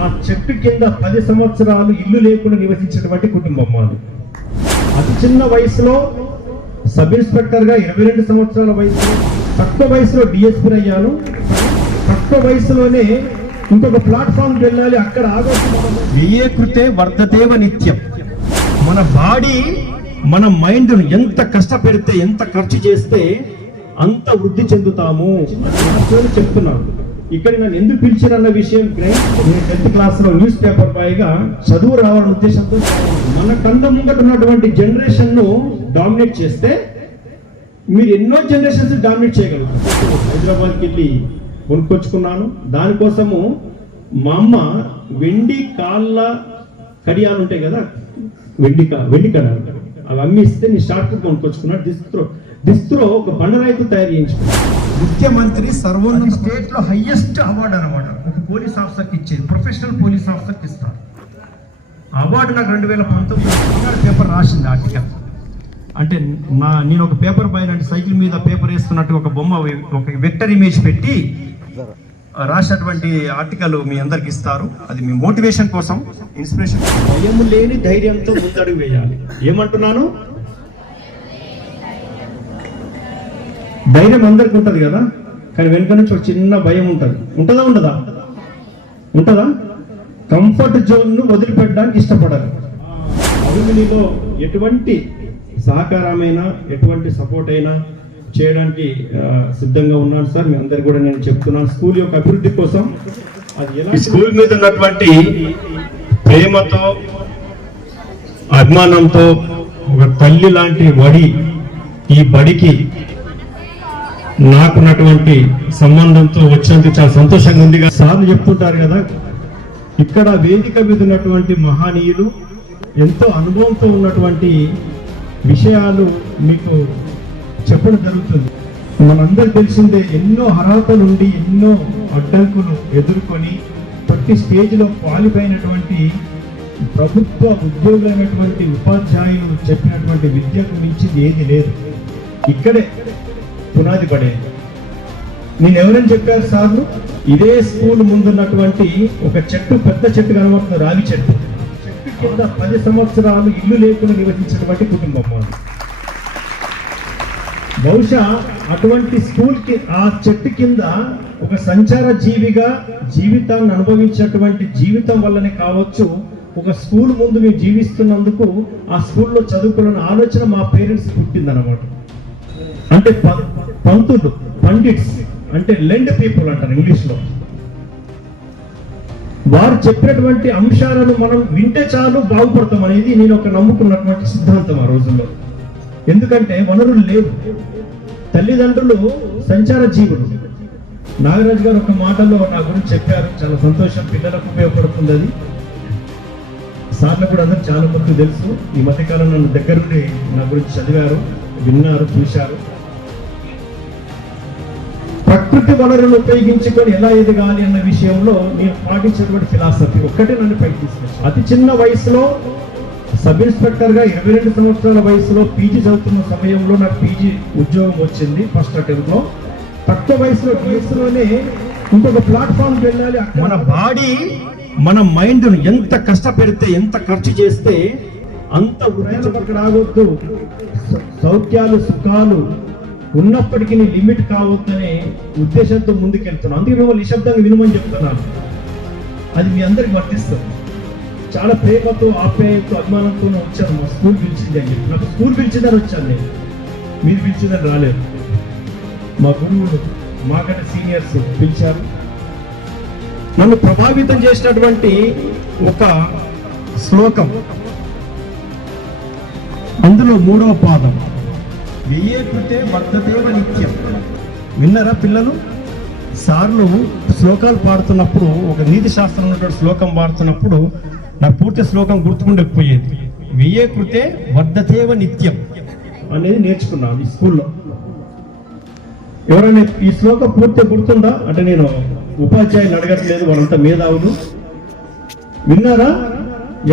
ఆ చెట్టు కింద 10 సంవత్సరాలు ఇల్లు లేకుండా నివసించినటువంటి కుటుంబం మాది. అతి చిన్న వయసులో సబ్ ఇన్స్పెక్టర్ గా 22 సంవత్సరాల వయసులో, తక్కువ వయసులో డిఎస్పీ అయ్యాను. తక్కువ వయసులోనే ఇంకొక ప్లాట్ఫామ్కి వెళ్ళాలి, అక్కడ వ్యయే కృతే వర్ధతేవ నిత్యం. మన బాడీ మన మైండ్ ఎంత కష్టపెడితే, ఎంత ఖర్చు చేస్తే అంత వృద్ధి చెందుతాము చెప్తున్నాను. ఇక్కడ నన్ను ఎందుకు పిలిచారన్న విషయం నేను 10th క్లాస్ లో న్యూస్ పేపర్ బాయ్ గా చదువు రావాలనే ఉద్దేశంతో మన కళ్ళ ముంగట ఉన్నటువంటి జనరేషన్ ను డామినేట్ చేస్తే మీరు ఎన్నో జనరేషన్స్ డామినేట్ చేయగలరు. హైదరాబాద్కి వెళ్ళి కొనుక్కొచ్చుకున్నాను. దానికోసము మా అమ్మ వెండి కాళ్ళ కడియాలు ఉంటాయి కదా, వెండి కడియాలు, అవి అమ్మిస్తే నేను షార్ట్ పుట్ కొనుక్కొచ్చుకున్నాను. దిస్త్రో ఒక బండరాయితో తయారు చేయించుకున్నాను. ముఖ్యమంత్రి సర్వోన్నత స్టేట్ లో హైయెస్ట్ అవార్డు అనమాట ఒక పోలీస్ ఆఫీసర్కి ఇచ్చేది, ప్రొఫెషనల్ పోలీస్ ఆఫీసర్కి ఇస్తారు. అవార్డు నాకు 2019 పేపర్ రాసింది ఆర్టికల్. అంటే నేను ఒక పేపర్ బాయ్ లాంటి సైకిల్ మీద పేపర్ వేస్తున్నట్టు ఒక బొమ్మ, ఒక వెక్టర్ ఇమేజ్ పెట్టి రాసినటువంటి ఆర్టికల్ మీ అందరికి ఇస్తారు. అది మీ మోటివేషన్ కోసం, ఇన్స్పిరేషన్. భయం లేని ధైర్యంతో ముందడుగు వేయాలి. ఏమంటున్నాను? ధైర్యం అందరికి ఉంటది కదా, కానీ వెనుక నుంచి ఒక చిన్న భయం ఉంటది. ఉంటదా? కంఫర్ట్ జోన్ ను వదిలిపెట్టడానికి ఇష్టపడరు. అభివృద్ధిలో ఎటువంటి సహకారమైనా, ఎటువంటి సపోర్ట్ అయినా చేయడానికి సిద్ధంగా ఉన్నాను సార్. మీ అందరికి కూడా నేను చెప్తున్నాను, స్కూల్ యొక్క అభివృద్ధి కోసం అది ఎలా, స్కూల్ మీద ఉన్నటువంటి ప్రేమతో, అభిమానంతో, ఒక తల్లి లాంటి వడి, ఈ బడికి నాకున్నటువంటి సంబంధంతో వచ్చినందుకు చాలా సంతోషంగా ఉంది. సార్లు చెప్తుంటారు కదా, ఇక్కడ వేదిక మీద ఉన్నటువంటి మహనీయులు ఎంతో అనుభవంతో ఉన్నటువంటి విషయాలు మీకు చెప్పడం జరుగుతుంది. మనందరికి తెలిసిందే, ఎన్నో అర్హతలు ఉండి ఎన్నో అడ్డంకులు ఎదుర్కొని ప్రతి స్టేజ్లో క్వాలిఫై అయినటువంటి ప్రభుత్వ ఉద్యోగులైనటువంటి ఉపాధ్యాయులు చెప్పినటువంటి విద్యకు మించింది ఏది లేదు. ఇక్కడే పునాది పడేది. నేను ఎవరని చెప్పారు సార్లు? ఇదే స్కూల్ ముందున్నటువంటి ఒక చెట్టు, పెద్ద చెట్టు కనబడుతుంది, రావి చెట్టు. చెట్టు కింద 10 సంవత్సరాలు ఇల్లు లేకుండా నివసించినటువంటి కుటుంబం మాది. బహుశా అటువంటి స్కూల్ కి, ఆ చెట్టు కింద ఒక సంచార జీవిగా జీవితాన్ని అనుభవించినటువంటి జీవితం వల్లనే కావచ్చు, ఒక స్కూల్ ముందు మేము జీవిస్తున్నందుకు ఆ స్కూల్లో చదువుకోవాలన్న ఆలోచన మా పేరెంట్స్ పుట్టిందన్నమాట. అంటే పంతులు, పండిట్స్ అంటే లెండ్ పీపుల్ అంటారు ఇంగ్లీష్ లో. వారు చెప్పినటువంటి అంశాలను మనం వింటే చాలు బాగుపడతాం అనేది నేను ఒక నమ్ముకున్నటువంటి సిద్ధాంతం ఆ రోజుల్లో. ఎందుకంటే వనరులు లేవు, తల్లిదండ్రులు సంచార జీవులు. నాగరాజు గారు ఒక మాటలో నా గురించి చెప్పారు, చాలా సంతోషం, పిల్లలకు ఉపయోగపడుతుంది అది. సార్లు కూడా అందరూ చాలా మంది తెలుసు. ఈ మధ్యకాలం నన్ను దగ్గరుండి నా గురించి చదివారు, విన్నారు, చూశారు. ప్రకృతి వనరులను ఉపయోగించుకొని ఎలా ఎదగాలి అన్న విషయంలో నేను పాటించినటువంటి ఫిలాసఫీ ఒక్కటే నన్ను పైకి తీసుకొచ్చింది. అతి చిన్న వయసులో సబ్ ఇన్స్పెక్టర్ గా 22 సంవత్సరాల వయసులో పీజీ చదువుతున్న సమయంలో నాకు పీజీ ఉద్యోగం వచ్చింది ఫస్ట్ అటెంప్ట్ లో. తక్కువ వయసులోనే ఇంకొక ప్లాట్ఫామ్కి వెళ్ళాలి. మన బాడీ మన మైండ్ ఎంత కష్టపెడితే, ఎంత ఖర్చు చేస్తే అంత వృద్ధి రావద్దు. సౌఖ్యాలు, సుఖాలు ఉన్నప్పటికీ లిమిట్ కావద్దనే ఉద్దేశంతో ముందుకెళ్తున్నాను. అందుకే మిమ్మల్ని నిశ్శబ్దంగా వినమని చెప్తున్నాను. అది మీ అందరికి వర్తిస్తుంది. చాలా ప్రేమతో, ఆప్యాయంతో, అభిమానంతో వచ్చాను. మా స్కూల్ పిలిచింది అని చెప్పి, నాకు స్కూల్ పిలిచిందని వచ్చాను నేను, మీరు పిలిచిందని రాలేదు. మా గురువులు, మాకంటే సీనియర్స్ పిలిచారు. నన్ను ప్రభావితం చేసినటువంటి ఒక శ్లోకం, అందులో 3వ పాదం, వ్యయే కృతే వర్ధతేవ నిత్యం. విన్నారా పిల్లలు? సార్లు శ్లోకాలు పాడుతున్నప్పుడు, ఒక నీతి శాస్త్రం ఉన్నటువంటి శ్లోకం పాడుతున్నప్పుడు నాకు పూర్తి శ్లోకం గుర్తుకుండకపోయేది. వ్యయే కృతే వర్ధతేవ నిత్యం అనేది నేర్చుకున్నాను ఈ స్కూల్లో. ఎవరైనా ఈ శ్లోకం పూర్తి గుర్తుందా అంటే, నేను ఉపాధ్యాయులు అడగట్లేదు, వాళ్ళంతా మేధావులు. విన్నారా?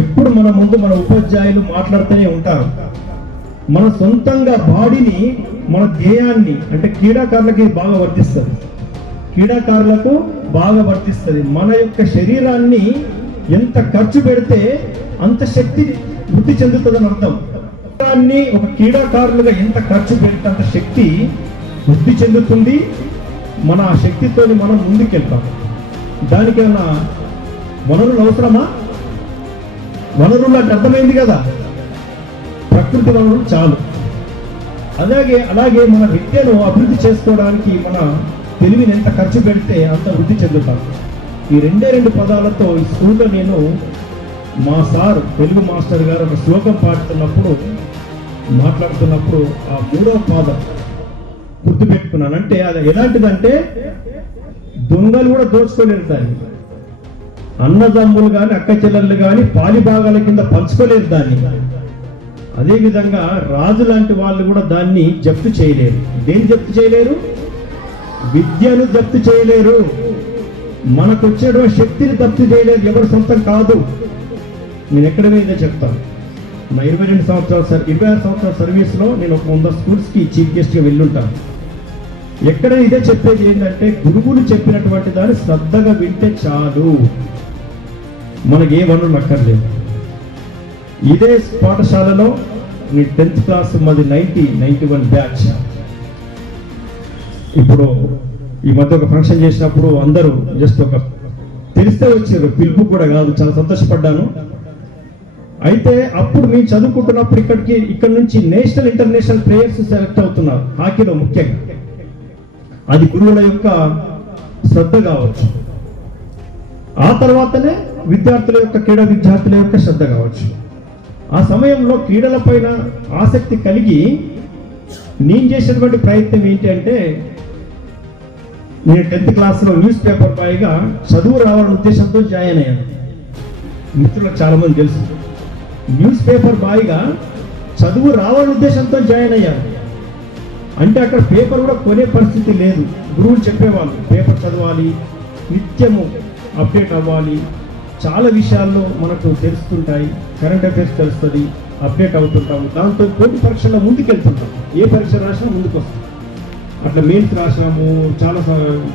ఎప్పుడు మన ముందు మన ఉపాధ్యాయులు మాట్లాడుతూనే ఉంటారు. మన సొంతంగా బాడీని, మన ధ్యేయాన్ని, అంటే క్రీడాకారులకి బాగా వర్తిస్తుంది. క్రీడాకారులకు బాగా వర్తిస్తుంది. మన యొక్క శరీరాన్ని ఎంత ఖర్చు పెడితే అంత శక్తి వృద్ధి చెందుతుందని అర్థం. శరీరాన్ని ఒక క్రీడాకారులుగా ఎంత ఖర్చు పెడితే అంత శక్తి వృద్ధి చెందుతుంది. మన ఆ శక్తితో మనం ముందుకెళ్తాం. దానికైనా వనరులు అవసరమా? వనరులు అంటే అర్థమైంది కదా, ప్రకృతి వనరులు చాలు. అలాగే మన విద్యను అభివృద్ధి చేసుకోవడానికి మన తెలివిని ఎంత ఖర్చు పెడితే అంత వృద్ధి చెందుతాం. ఈ రెండు పదాలతో ఈ స్కూల్లో నేను మా సార్ తెలుగు మాస్టర్ గారు ఒక శ్లోకం మాట్లాడుతున్నప్పుడు ఆ 3వ పాదం గుర్తుపెట్టుకున్నాను. అంటే అది ఎలాంటిదంటే, దొంగలు కూడా దోచుకోలేరు దాన్ని, అన్నదమ్ములు కానీ అక్క చెల్లెళ్ళు కానీ పాలి భాగాల కింద పంచుకోలేరు దాన్ని. అదేవిధంగా రాజు లాంటి వాళ్ళు కూడా దాన్ని జప్తు చేయలేరు. దేన్ని జప్తు చేయలేరు? విద్యను జప్తు చేయలేరు. మనకు వచ్చేటువంటి శక్తిని జప్తు చేయలేరు. ఎవరు సొంతం కాదు. నేను ఎక్కడ మీద చెప్తాను. నా 26 సంవత్సరాల సర్వీస్లో నేను ఒక 100 స్కూల్స్కి చీఫ్ గెస్ట్గా వెళ్ళుంటాను. ఎక్కడ ఇదే చెప్పేది ఏంటంటే, గురువులు చెప్పినటువంటి దాన్ని శ్రద్ధగా వింటే చాలు, మనకి ఏ వనరులు అక్కర్లేదు. ఇదే పాఠశాలలో మీ 10th క్లాస్ మాది 91 బ్యాచ్. ఇప్పుడు ఈ మధ్య ఒక ఫంక్షన్ చేసినప్పుడు అందరూ జస్ట్ ఒక తెలిస్తే వచ్చారు, పిలుపు కూడా కాదు. చాలా సంతోషపడ్డాను. అయితే అప్పుడు మేము చదువుకుంటున్నప్పుడు ఇక్కడ నుంచి నేషనల్ ఇంటర్నేషనల్ ప్లేయర్స్ సెలెక్ట్ అవుతున్నారు హాకీలో ముఖ్యంగా. అది గురువుల యొక్క శ్రద్ధ కావచ్చు. ఆ తర్వాతనే క్రీడా విద్యార్థుల యొక్క శ్రద్ధ కావచ్చు. ఆ సమయంలో క్రీడల పైన ఆసక్తి కలిగి నేను చేసినటువంటి ప్రయత్నం ఏంటి అంటే, నేను 10th క్లాస్లో న్యూస్ పేపర్ బాయ్గా చదువు రావాలనే ఉద్దేశంతో జాయిన్ అయ్యాను. మిత్రులకు చాలా మంది తెలుసు, న్యూస్ పేపర్ బాయ్గా చదువు రావాలనే ఉద్దేశంతో జాయిన్ అయ్యాను. అంటే అక్కడ పేపర్ కూడా కొనే పరిస్థితి లేదు. గురువులు చెప్పేవాళ్ళు పేపర్ చదవాలి, నిత్యము అప్డేట్ అవ్వాలి, చాలా విషయాల్లో మనకు తెలుస్తుంటాయి, కరెంట్ అఫైర్స్ తెలుస్తుంది, అప్డేట్ అవుతుంటాము. దాంతో పోటీ పరీక్షల్లో ముందుకెళ్తుంటాం. ఏ పరీక్ష రాసినా ముందుకు వస్తాం. అట్లా మెయిన్స్ రాసాము, చాలా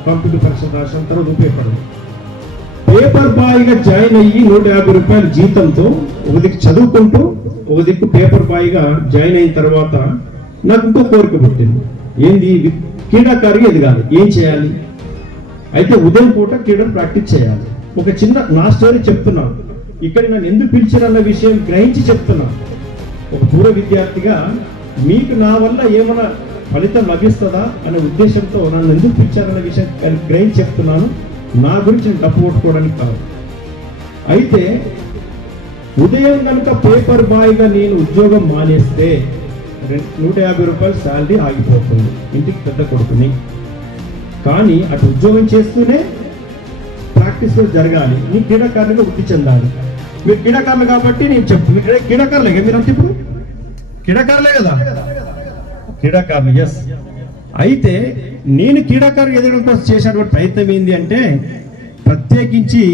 కాంపిటేటివ్ పరీక్షలు రాసాము, తర్వాత ఉపయోగపడదు. పేపర్ బాయ్గా జాయిన్ అయ్యి 150 రూపాయల జీతంతో ఒక దిక్కు చదువుకుంటూ ఒక దిక్కు పేపర్ బాయ్గా జాయిన్ అయిన తర్వాత నాకు ఇంకో కోరిక పుట్టింది. ఏంది? క్రీడాకారిగా ఎదగాలి. ఏం చేయాలి? అయితే ఉదయం పూట క్రీడను ప్రాక్టీస్ చేయాలి. ఒక చిన్న నా స్టోరీ చెప్తున్నాను. ఇక్కడ నన్ను ఎందుకు పిలిచారన్న విషయం గ్రహించి చెప్తున్నాను. ఒక పూర్వ విద్యార్థిగా మీకు నా వల్ల ఏమైనా ఫలితం లభిస్తుందా అనే ఉద్దేశంతో నన్ను ఎందుకు పిలిచారన్న విషయం గ్రహించి చెప్తున్నాను. నా గురించి నేను డప్పు కొట్టుకోవడానికి కాదు. అయితే ఉదయం కనుక పేపర్ బాయ్గా నేను ఉద్యోగం మానేస్తే 150 రూపాయలు శాలరీ ఆగిపోతుంది, ఇంటికి పెద్ద కొడుకుని. కానీ అటు ఉద్యోగం చేస్తూనే ప్రాక్టీస్ జరగాలి. నీ క్రీడాకారులుగా వృద్ధి చెందాలి. మీరు క్రీడాకారులు కాబట్టి నేను చెప్తాను, క్రీడాకారులే మీరంతా ఇప్పుడు క్రీడాకారులే కదా, క్రీడాకారులు. ఎస్. అయితే నేను క్రీడాకారులు ఎదగడం కోసం చేసినటువంటి ప్రయత్నం ఏంటి అంటే, ప్రత్యేకించి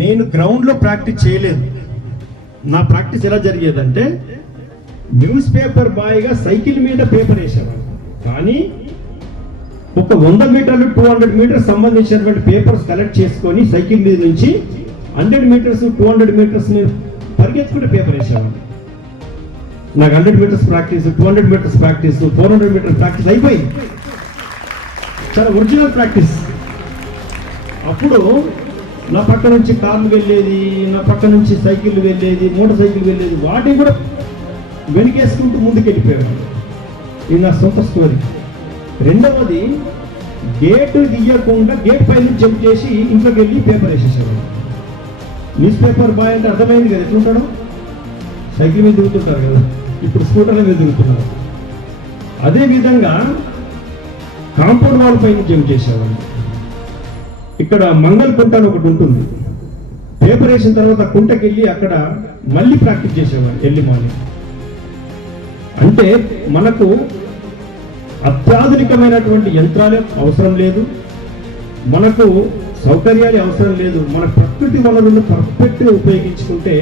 నేను గ్రౌండ్లో ప్రాక్టీస్ చేయలేదు. నా ప్రాక్టీస్ ఎలా జరిగేదంటే, న్యూస్ పేపర్ బాయ్గా సైకిల్ మీద పేపర్ వేసేవాడు. కానీ ఒక 100 మీటర్లు 200 మీటర్స్ సంబంధించినటువంటి పేపర్స్ కలెక్ట్ చేసుకొని సైకిల్ మీద నుంచి 100 మీటర్స్ 200 మీటర్స్ పరిగెత్తుకుంటే పేపర్ వేసేవాడు. నాకు 100 meters practice, 200 meters practice, 400 meters practice అయిపోయింది. చాలా ఒరిజినల్ ప్రాక్టీస్. అప్పుడు నా పక్క నుంచి కార్లు వెళ్ళేది, నా పక్క నుంచి సైకిళ్ళు వెళ్ళేది, మోటార్ సైకిల్ వెళ్ళేది, వాటిని కూడా వెనుకేసుకుంటూ ముందుకు వెళ్ళిపోయాడు. ఇది నా సొంత స్టోరీ. రెండవది, గేటు తీయకుండా గేట్ పై నుంచి జంప్ చేసి ఇంట్లోకి వెళ్ళి పేపర్ వేసేసేవాడు. న్యూస్ పేపర్ బాయ్ అంటే అర్థమైంది కదా ఎట్లుంటాడు. సైకిల్ మీద తిరుగుతుంటారు కదా, ఇప్పుడు స్కూటర్ల మీద తిరుగుతున్నారు. అదేవిధంగా కాంపౌండ్ వాల్ పైన జంప్ చేసేవాడు. ఇక్కడ మంగళ కుంట అని ఒకటి ఉంటుంది. పేపర్ వేసిన తర్వాత కుంటకి వెళ్ళి అక్కడ మళ్ళీ ప్రాక్టీస్ చేసేవాడు ఎర్లీ మార్నింగ్. అంటే మనకు అత్యాధునికమైనటువంటి యంత్రాలు అవసరం లేదు, మనకు సౌకర్యాలు అవసరం లేదు. మన ప్రకృతి వనరులను పర్ఫెక్ట్గా ఉపయోగించుకుంటే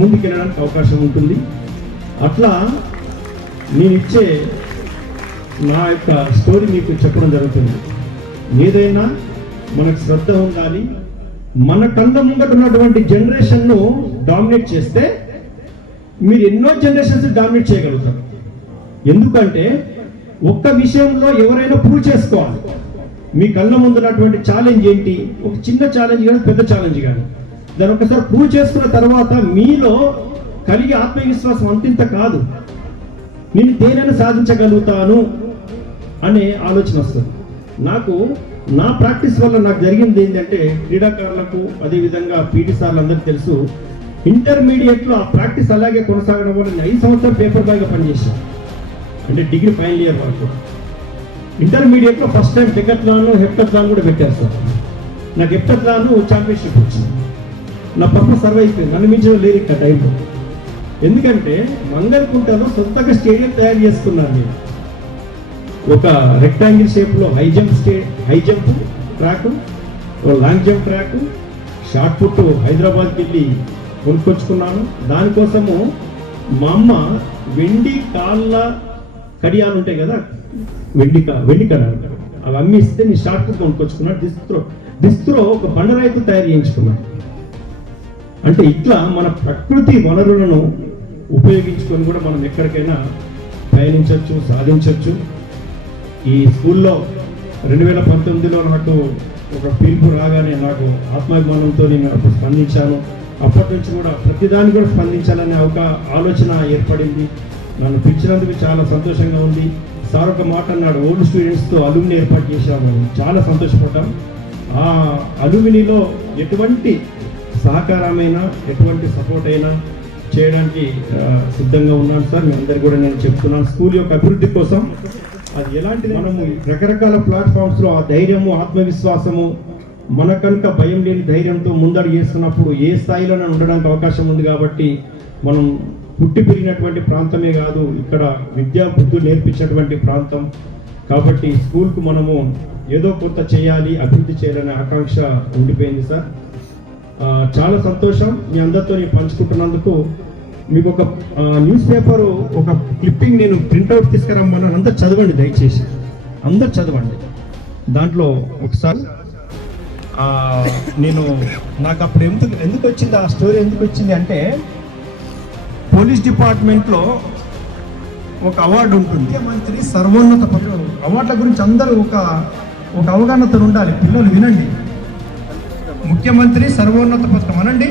ముందుకెళ్ళడానికి అవకాశం ఉంటుంది. అట్లా నేను ఇచ్చే నా యొక్క స్టోరీ మీకు చెప్పడం జరుగుతుంది. ఏదైనా మనకు శ్రద్ధ ఉండాలి. మన కళ్ళ ముంగట ఉన్నటువంటి జనరేషన్ను డామినేట్ చేస్తే మీరు ఎన్నో జనరేషన్స్ డామినేట్ చేయగలుగుతారు. ఎందుకంటే ఒక్క విషయంలో ఎవరైనా ప్రూవ్ చేసుకోవాలి. మీ కళ్ళ ముందు ఉన్నటువంటి ఛాలెంజ్ ఏంటి, ఒక చిన్న ఛాలెంజ్ కానీ పెద్ద ఛాలెంజ్ కానీ, దాన్ని ఒకసారి ప్రూవ్ చేసుకున్న తర్వాత మీలో కలిగే ఆత్మవిశ్వాసం అంతింత కాదు, నేను దేనైనా సాధించగలుగుతాను అనే ఆలోచన వస్తుంది. నాకు నా ప్రాక్టీస్ వల్ల నాకు జరిగింది ఏంటంటే, క్రీడాకారులకు అదేవిధంగా పీటీ సార్లు అందరికీ తెలుసు, ఇంటర్మీడియట్లో ఆ ప్రాక్టీస్ అలాగే కొనసాగడం వల్ల నేను 5 సంవత్సరాలు పేపర్ బాయ్గా పనిచేశాను. అంటే డిగ్రీ ఫైనల్ ఇయర్ వరకు. ఇంటర్మీడియట్లో ఫస్ట్ టైం డెకత్లాన్ హెప్టాథ్లాన్ కూడా పెట్టారు సార్. నాకు హెప్టాథ్లాన్ ఛాంపియన్షిప్ వచ్చింది. నా పర్పస్ సర్వ్ అయిపోయింది, నన్ను మించిన లేరు ఇక్కడ టైంలో. ఎందుకంటే మంగళకుంటలో సొంతగా స్టేడియం తయారు చేసుకున్నాను నేను. ఒక రెక్టాంగిల్ షేప్లో high jump track, long jump track, shot put హైదరాబాద్కి వెళ్ళి కొనుక్కొచ్చుకున్నాను. దానికోసము మా అమ్మ వెండి కాళ్ళ కడియాలు ఉంటాయి కదా, వెండి కడాలు, అవి అమ్మిస్తే నేను షార్ట్ పుట్ కొనుక్కొచ్చుకున్నాను. దిస్త్రో ఒక బండరాయితో తయారు చేయించుకున్నాను. అంటే ఇట్లా మన ప్రకృతి వనరులను ఉపయోగించుకొని కూడా మనం ఎక్కడికైనా ప్రయాణించవచ్చు, సాధించవచ్చు. ఈ స్కూల్లో 2019లో నాకు ఒక పిలుపు రాగానే నాకు ఆత్మాభిమానంతో నేను అప్పుడు స్పందించాను. అప్పటి నుంచి కూడా ప్రతిదాన్ని కూడా స్పందించాలనే ఒక ఆలోచన ఏర్పడింది. నన్ను పిలిచినందుకు చాలా సంతోషంగా ఉంది. సార్ ఒక మాట అన్నాడు, ఓల్డ్ స్టూడెంట్స్తో అలుమిని ఏర్పాటు చేశాము, చాలా సంతోషపడ్డాం. ఆ అలుమినిలో ఎటువంటి సహకారమైనా ఎటువంటి సపోర్ట్ అయినా చేయడానికి సిద్ధంగా ఉన్నాను సార్. మీ అందరికీ కూడా నేను చెప్తున్నాను, స్కూల్ యొక్క అభివృద్ధి కోసం అది ఎలాంటి మనము రకరకాల ప్లాట్ఫామ్స్లో ఆ ధైర్యము, ఆత్మవిశ్వాసము, మన కనుక భయం లేని ధైర్యంతో ముందడుగు చేస్తున్నప్పుడు ఏ స్థాయిలోనే ఉండడానికి అవకాశం ఉంది. కాబట్టి మనం పుట్టి పెరిగినటువంటి ప్రాంతమే కాదు, ఇక్కడ విద్యా బుద్ధులు నేర్పించినటువంటి ప్రాంతం. కాబట్టి స్కూల్కు మనము ఏదో కొంత చేయాలి, అభివృద్ధి చేయాలనే ఆకాంక్ష ఉండిపోయింది సార్. చాలా సంతోషం మీ అందరితో నేను పంచుకుంటున్నందుకు. మీకు ఒక న్యూస్ పేపర్ ఒక క్లిప్పింగ్ నేను ప్రింట్అవుట్ తీసుకురమ్మన్నాను, అందరు చదవండి దయచేసి, అందరు చదవండి. దాంట్లో ఒకసారి నాకు అప్పుడు ఎందుకు వచ్చింది ఆ స్టోరీ, ఎందుకు వచ్చింది అంటే, పోలీస్ డిపార్ట్మెంట్లో ఒక అవార్డు ఉంటుంది, ముఖ్యమంత్రి సర్వోన్నత పదకం. అవార్డుల గురించి అందరూ ఒక అవగాహనతో ఉండాలి. పిల్లలు వినండి, ముఖ్యమంత్రి సర్వోన్నత పథకం అనండి.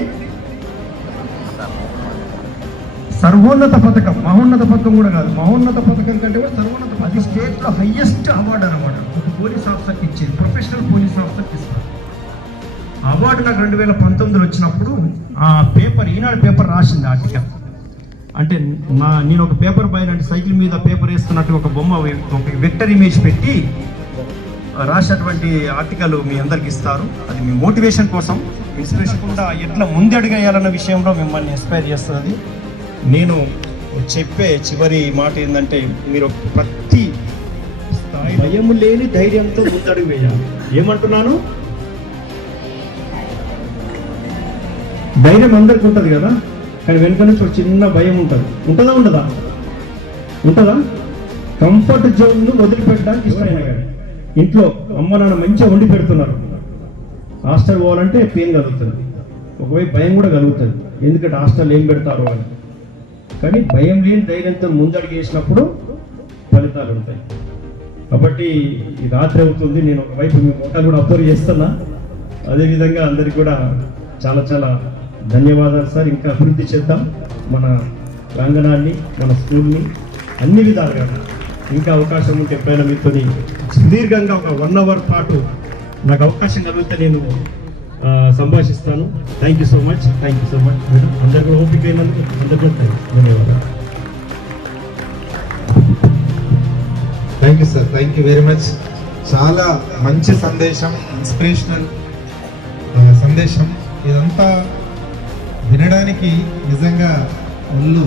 సర్వోన్నత పథకం, మహోన్నత పథకం కూడా కాదు, మహోన్నత పథకం కంటే కూడా సర్వోన్నత. అది స్టేట్లో హైయెస్ట్ అవార్డు అనమాట, ఒక పోలీస్ ఆఫీసర్కి ఇచ్చేది, ప్రొఫెషనల్ పోలీస్ ఆఫీసర్కి ఇస్తారు. అవార్డు నాకు 2019లో వచ్చినప్పుడు ఆ పేపర్, ఈనాడు పేపర్ రాసింది ఆర్టికల్. అంటే నేను ఒక పేపర్ బాయ్ అంటే సైకిల్ మీద పేపర్ వేస్తున్నట్టు ఒక బొమ్మ, ఒక వెక్టర్ ఇమేజ్ పెట్టి రాసినటువంటి ఆర్టికల్ మీ అందరికి ఇస్తారు. అది మీ మోటివేషన్ కోసం, ఇన్స్పిరేషన్ కూడా ఎట్లా ముందడుగేయాలన్న విషయంలో మిమ్మల్ని ఇన్స్పైర్ చేస్తుంది. నేను చెప్పే చివరి మాట ఏంటంటే, మీరు ప్రతి స్థాయి భయం లేని ధైర్యంతో ముందడుగు వేయాలి. ఏమంటున్నాను, ధైర్యం అందరికి ఉంటుంది కదా, కానీ వెనుక నుంచి ఒక చిన్న భయం ఉంటుంది. ఉంటుందా? కంఫర్ట్ జోన్ను వదిలిపెట్టడానికి ఇష్టమైన కానీ, ఇంట్లో అమ్మ నాన్న మంచిగా వండి పెడుతున్నారు, హాస్టల్ పోవాలంటే పెయిన్ కలుగుతుంది, ఒకవైపు భయం కూడా కలుగుతుంది, ఎందుకంటే హాస్టల్ ఏం పెడతారో అని. కానీ భయం లేని ధైర్యంతో ముందడుగు వేసినప్పుడు ఫలితాలు ఉంటాయి. కాబట్టి ఈ రాత్రి అవుతుంది, నేను ఒకవైపు మీ మొక్కలు కూడా అబ్జర్వ్ చేస్తున్నా. అదేవిధంగా అందరికీ కూడా చాలా చాలా ధన్యవాదాలు సార్. ఇంకా అభివృద్ధి చేద్దాం మన ప్రాంగణాన్ని, మన స్కూల్ని అన్ని విధాలుగా. ఇంకా అవకాశం ఉంటే ఎప్పుడైనా మీతో సుదీర్ఘంగా ఒక 1 hour పాటు నాకు అవకాశం కలిగితే నేను సంభాషిస్తాను. Thank you so much madam. అందరికీ ఓపిక అయినందుకు అందరికీ ధన్యవాదాలు. Thank you sir, thank you very much. చాలా మంచి సందేశం, ఇన్స్పిరేషనల్ సందేశం. ఇదంతా వినడానికి నిజంగా ఒళ్ళు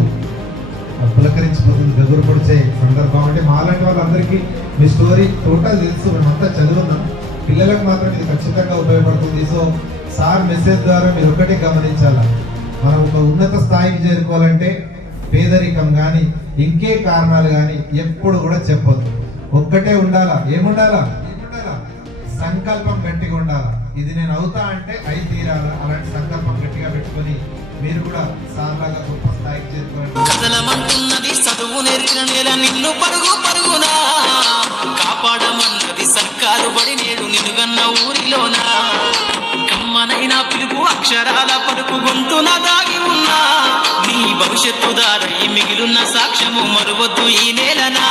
పులకరించిపోతుంది, గగురు పొడిచే సందర్భం. అంటే మాలాంటి వాళ్ళందరికీ మీ స్టోరీ టోటల్ తెలుసు, మేమంతా చదువున్నాం. పిల్లలకు మాత్రం ఇది ఖచ్చితంగా ఉపయోగపడుతుంది. సో సార్ మెసేజ్ ద్వారా మీరు ఒకటి గమనించాలా, మనం ఒక ఉన్నత స్థాయికి చేరుకోవాలంటే పేదరికం కానీ ఇంకే కారణాలు కానీ ఎప్పుడు కూడా చెప్పొద్దు. ఒక్కటే ఉండాలా, ఏముండాలా? సంకల్పం గట్టిగా ఉండాలా. అవుతా అంటే అయి తీరాలా, అలాంటి సంకల్పం గట్టిగా పెట్టుకొని మీరు కూడా సార్లాగా గొప్ప స్థాయికి చేరుకోండి. కదలమంటున్నది చదువు నేర్చిన నేల నిన్ను పరుగు పరుగునా కాపాడమన్నది సర్కారు బడి నేడు నిలుగన్న ఊరిలోనా కమ్మనైనా పిలుపు అక్షరాల పలుకు గొంతున దాగి ఉన్నా నీ భవిష్యత్తు దారై మిగిలిన సాక్ష్యము మరువద్దు ఈ నేలనా.